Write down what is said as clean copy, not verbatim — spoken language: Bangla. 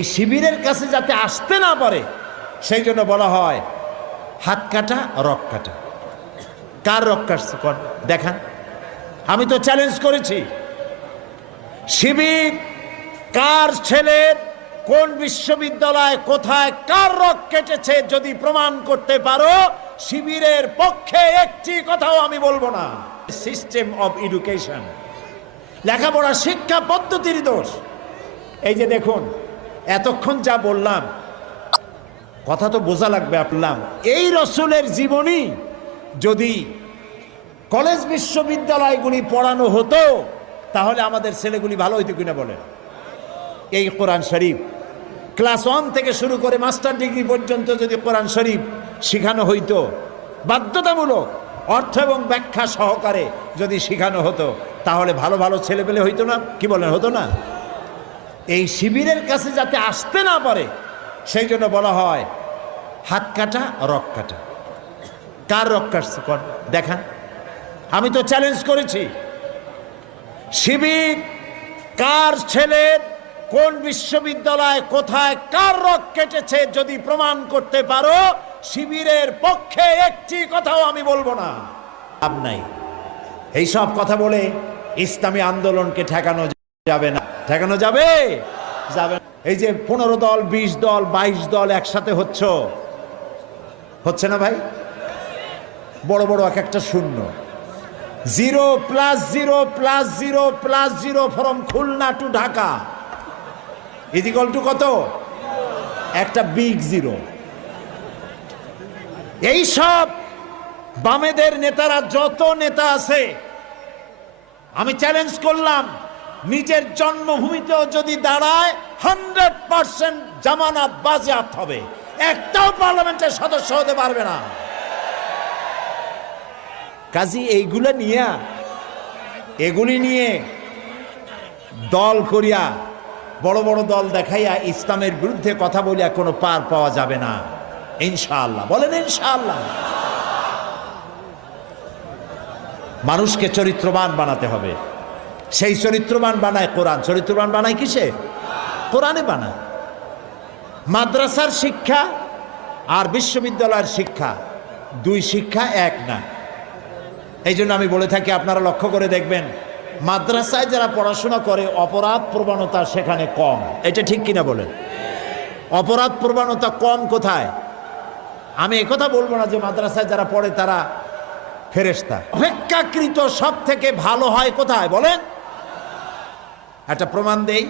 শিবিরের কাছে যাতে আসতে না পারে সেই জন্য বলা হয় হাত কাটা রক কাটা। কার রক কাটছে দেখান। আমি তো চ্যালেঞ্জ করেছি, শিবির কার ছেলের কোন বিশ্ববিদ্যালয় কোথায় কার রক কেটেছে যদি প্রমাণ করতে পারো, শিবিরের পক্ষে একটি কথাও আমি বলবো না। সিস্টেম অফ এডুকেশন, লেখাপড়া শিক্ষা পদ্ধতির দোষ। এই যে দেখুন, এতক্ষণ যা বললাম কথা তো বোঝা লাগবে আপনার। এই রসুলের জীবনী যদি কলেজ বিশ্ববিদ্যালয়গুলি পড়ানো হতো তাহলে আমাদের ছেলেগুলি ভালো হইতো কিনা বলেন। এই কোরআন শরীফ ক্লাস 1 থেকে শুরু করে মাস্টার ডিগ্রি পর্যন্ত যদি কোরআন শরীফ শেখানো হইতো, বাধ্যতামূলক অর্থ এবং ব্যাখ্যা সহকারে যদি শেখানো হতো তাহলে ভালো ভালো ছেলেপেলে হইতো না? কি বলেন, হতো না? এই শিবিরের কাছে যাতে আসতে না পারে সেই জন্য বলা হয় হাত কাটা রক কাটা। কার রক কাটছে দেখান। আমি তো চ্যালেঞ্জ করেছি, শিবির কার ছেলের কোন বিশ্ববিদ্যালয় কোথায় কার রক কেটেছে যদি প্রমাণ করতে পারো, শিবিরের পক্ষে একটি কথাও আমি বলবো না। লাভ নাই এইসব কথা বলে ইসলামী আন্দোলনকে ঠেকানো যাবে না। ঠেকানো যাবে যাবে। এই যে 15 দল 20 দল 22 দল একসাথে হচ্ছে না ভাই? বড় বড় এক একটা শূন্য, 0 + 0 + 0 + 0 from Khulna to Dhaka equal to কত? একটা বিগ জিরো। এই সব বামেদের নেতারা, যত নেতা আছে, আমি চ্যালেঞ্জ করলাম, নিজের জন্মভূমিতেও যদি দাঁড়ায় 100% জামানত বাজেয়াপ্ত হবে, একটাও পার্লামেন্টের সদস্য হতে পারবে না। কাজী এগুলি নিয়ে দল করিয়া, বড় বড় দল দেখাইয়া ইসলামের বিরুদ্ধে কথা বলিয়া কোনো পার পাওয়া যাবে না ইনশাআল্লাহ। বলেন ইনশাআল্লাহ। মানুষকে চরিত্রবান বানাতে হবে। সেই চরিত্রবান বানায় কোরআন। চরিত্রবান বানায় কিসে? কোরআনে বানায়। মাদ্রাসার শিক্ষা আর বিশ্ববিদ্যালয়ের শিক্ষা, দুই শিক্ষা এক না। এই জন্য আমি বলে থাকি, আপনারা লক্ষ্য করে দেখবেন, মাদ্রাসায় যারা পড়াশোনা করে অপরাধ প্রবণতা সেখানে কম। এটা ঠিক কিনা বলেন? অপরাধ প্রবণতা কম কোথায়? আমি একথা বলবো না যে মাদ্রাসায় যারা পড়ে তারা ফেরেশতা। অপেক্ষাকৃত সব থেকে ভালো হয় কোথায় বলেন? একটা প্রমাণ দেই।